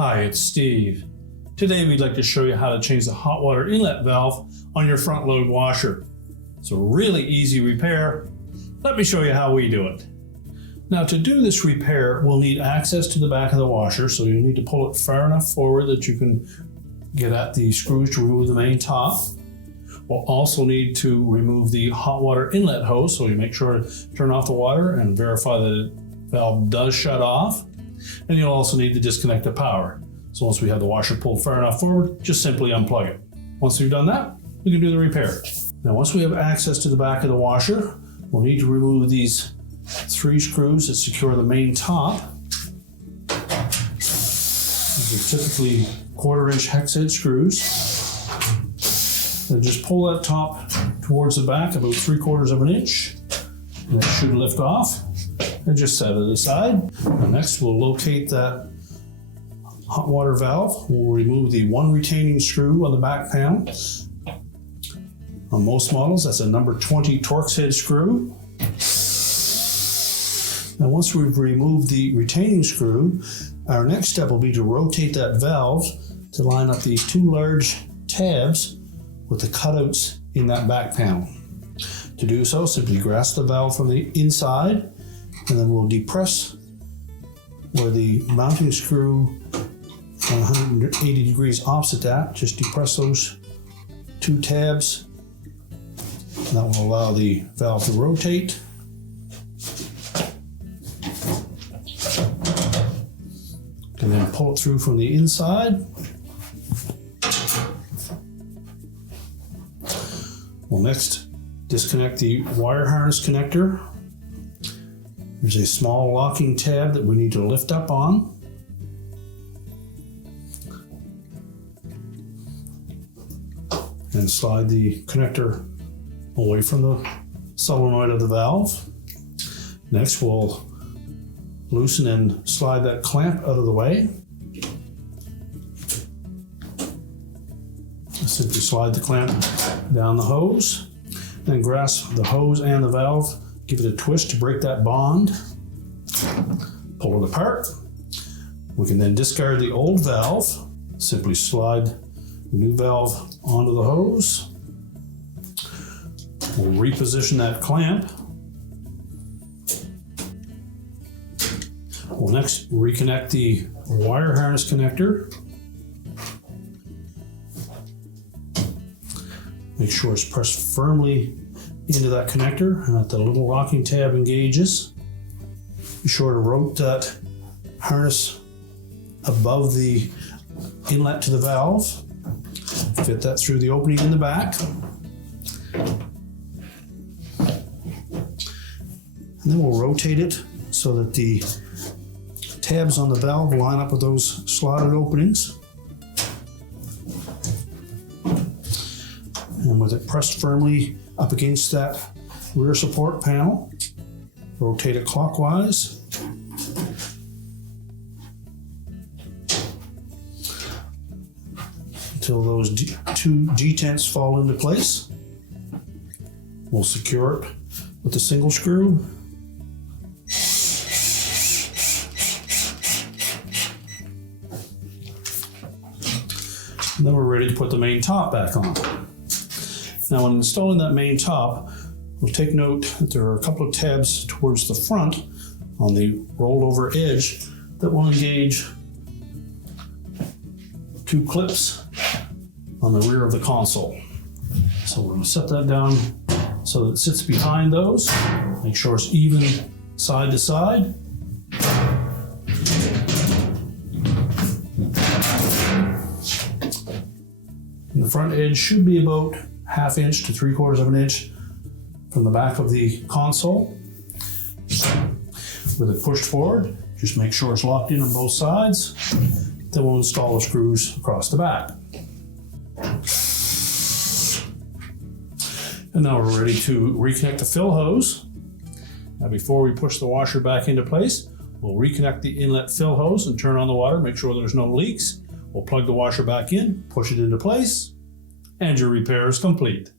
Hi, it's Steve. Today we'd like to show you how to change the hot water inlet valve on your front load washer. It's a really easy repair. Let me show you how we do it. Now, to do this repair, we'll need access to the back of the washer, so you'll need to pull it far enough forward that you can get at the screws to remove the main top. We'll also need to remove the hot water inlet hose, so you make sure to turn off the water and verify that the valve does shut off. And you'll also need to disconnect the power. So once we have the washer pulled far enough forward, just simply unplug it. Once we've done that, we can do the repair. Now, once we have access to the back of the washer, we'll need to remove these 3 screws that secure the main top. These are typically 1/4-inch hex head screws. Then just pull that top towards the back about 3/4 of an inch, and that should lift off. And just set it aside. And next, we'll locate that hot water valve. We'll remove the 1 retaining screw on the back panel. On most models, that's a number 20 Torx head screw. Now, once we've removed the retaining screw, our next step will be to rotate that valve to line up these 2 large tabs with the cutouts in that back panel. To do so, simply grasp the valve from the inside, and then we'll depress where the mounting screw on 180 degrees opposite that. Just depress those 2 tabs, and that will allow the valve to rotate. And then pull it through from the inside. We'll next disconnect the wire harness connector. There's a small locking tab that we need to lift up on. And slide the connector away from the solenoid of the valve. Next, we'll loosen and slide that clamp out of the way. Simply slide the clamp down the hose, then grasp the hose and the valve, give it a twist to break that bond, pull it apart. We can then discard the old valve, simply slide the new valve onto the hose. We'll reposition that clamp. We'll next reconnect the wire harness connector. Make sure it's pressed firmly into that connector and that the little locking tab engages. Be sure to rotate that harness above the inlet to the valve. Fit that through the opening in the back. And then we'll rotate it so that the tabs on the valve line up with those slotted openings. And with it pressed firmly up against that rear support panel, rotate it clockwise. Until those 2 detents fall into place. We'll secure it with a single screw. And then we're ready to put the main top back on. Now, when installing that main top, we'll take note that there are a couple of tabs towards the front on the rolled over edge that will engage 2 clips on the rear of the console. So we're going to set that down so that it sits behind those. Make sure it's even side to side. And the front edge should be about 1/2 inch to 3/4 of an inch from the back of the console. With it pushed forward, just make sure it's locked in on both sides. Then we'll install the screws across the back. And now we're ready to reconnect the fill hose. Now, before we push the washer back into place, we'll reconnect the inlet fill hose and turn on the water, make sure there's no leaks. We'll plug the washer back in, push it into place, and your repair is complete.